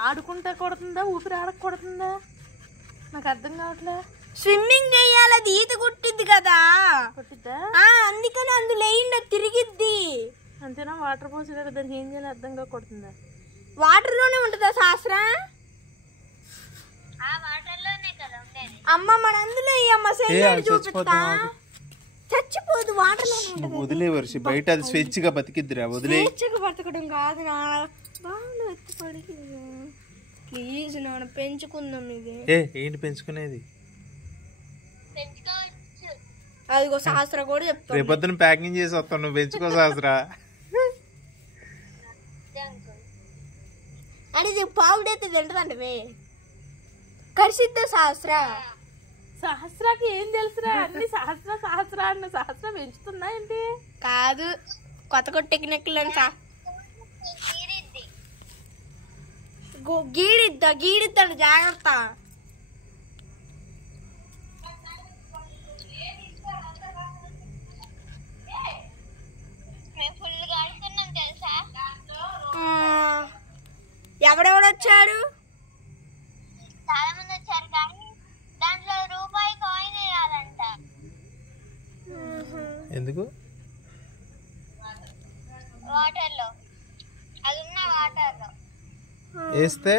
ఆడుకుంటా కొడుతుందా ఊపిరి ఆడక కొడుతుందా నాకు అర్థం కావట్లే. స్విమ్మింగ్ చేయాలి, అది ఈత కొట్టిద్ది కదా, కొట్టిద్దా? అందుకని అందులో వేయండి తిరిగిద్ది. అంతేనా? వాటర్ పోసి కదా దానికి ఏం చేయాలి అర్థం కాక కొడుతుందా? వాటర్ లోనే ఉంటుందా శాస్త్ర? అమ్మ మన అందులో చూపిస్తా. చచ్చిపోదు, వాటర్ లోనే ఉంటుంది. వదిలే వర్షి, బయట అది స్వేచ్ఛగా బతికిద్దిరా. వదిలే. స్వేచ్ఛగా బతకడం కాదు నాన్న, బాగా ఎత్తుపడి ప్లీజ్ నాన్న పెంచుకుందాం. ఇది ఏంటి పెంచుకునేది? అదిగో శాస్త్ర కూడా చెప్తా. రేపొద్దున ప్యాకింగ్ చేసి వస్తాను, నువ్వు పెంచుకో శాస్త్ర. అని పావుడైతే తింటదండి కరిసిద్దా శాస్త్ర? సహస్రాకి ఏం తెలుసురా? అన్ని సహస్ర అన్న సహస్ర పెంచుతుందా ఏంటి? కాదు, కొత్త కొత్త టెక్నిక్లు గీడిద్దాడు జాగ్రత్త. ఎవడెవడు వచ్చాడు? చాలా మంది వచ్చారు, కానీ దాంట్లో రూపాయి కాయిన్ వేయాలంట. ఎందుకు? వాటర్ లో, అది ఉన్న వాటర్ లో వేస్తే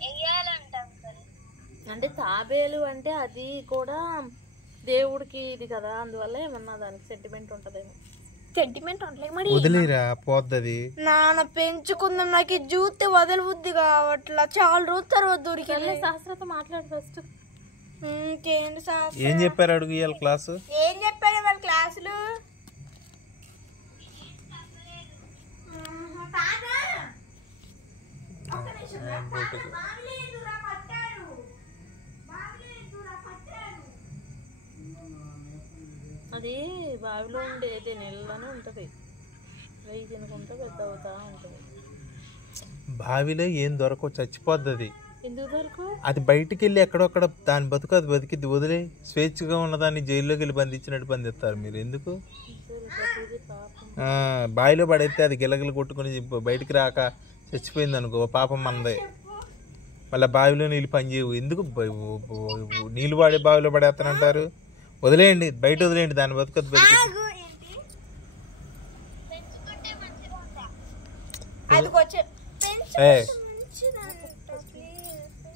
వేయాలంట. అంటే తాబేలు అంటే అది కూడా దేవుడికి ఇది కదా, అందువల్ల ఏమన్నా దానికి సెంటిమెంట్ ఉంటదేమో. సెంటిమెంట్ ఉండలే మరి. వదిలేరా పోద్దది. నాన్న పెంచుకుందాం, నాకు జూతే వదలబుద్ది కావట్లా. చాలా రోజు తర్వాత దొరికింది. శాస్త్రతో మాట్లాడు ఫస్ట్. ఇంకేంటి శాస్త్ర? ఏం చెప్పారు అడుగు ఇవాళ క్లాసు? ఏం చెప్పారు వాళ్ళ క్లాసులు? అది బావిలో ఉండేది నీళ్ళలోనే ఉంటది, వెయ్యి తినుకుంటూ పెద్ద అవుతా ఉంటది. బావిలో ఏం దొరకవు, చచ్చిపోద్ది. ఎందుకు దొరకు? అది బయటికి వెళ్ళి ఎక్కడొక్కడ దాని బతుకు అది బతికిద్ది. వదిలే, స్వేచ్ఛగా ఉన్నదాన్ని జైల్లోకి వెళ్ళి బంధించినట్టు బంధిస్తారు మీరు. ఎందుకు? బావిలో పడైతే అది గిలగిల కొట్టుకుని బయటికి రాక చచ్చిపోయింది అనుకో, పాపం మనదే. మళ్ళీ బావిలో నీళ్ళు పనిచేయవు. ఎందుకు నీళ్ళు వాడే బావిలో పడేస్తానంటారు? వదిలేయండి, బయట వదిలేయండి, దాని బతుకు అది బతికిద్ది.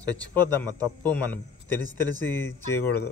చచ్చిపోద్దమ్మా, తప్పు. మనం తెలిసి చేయకూడదు.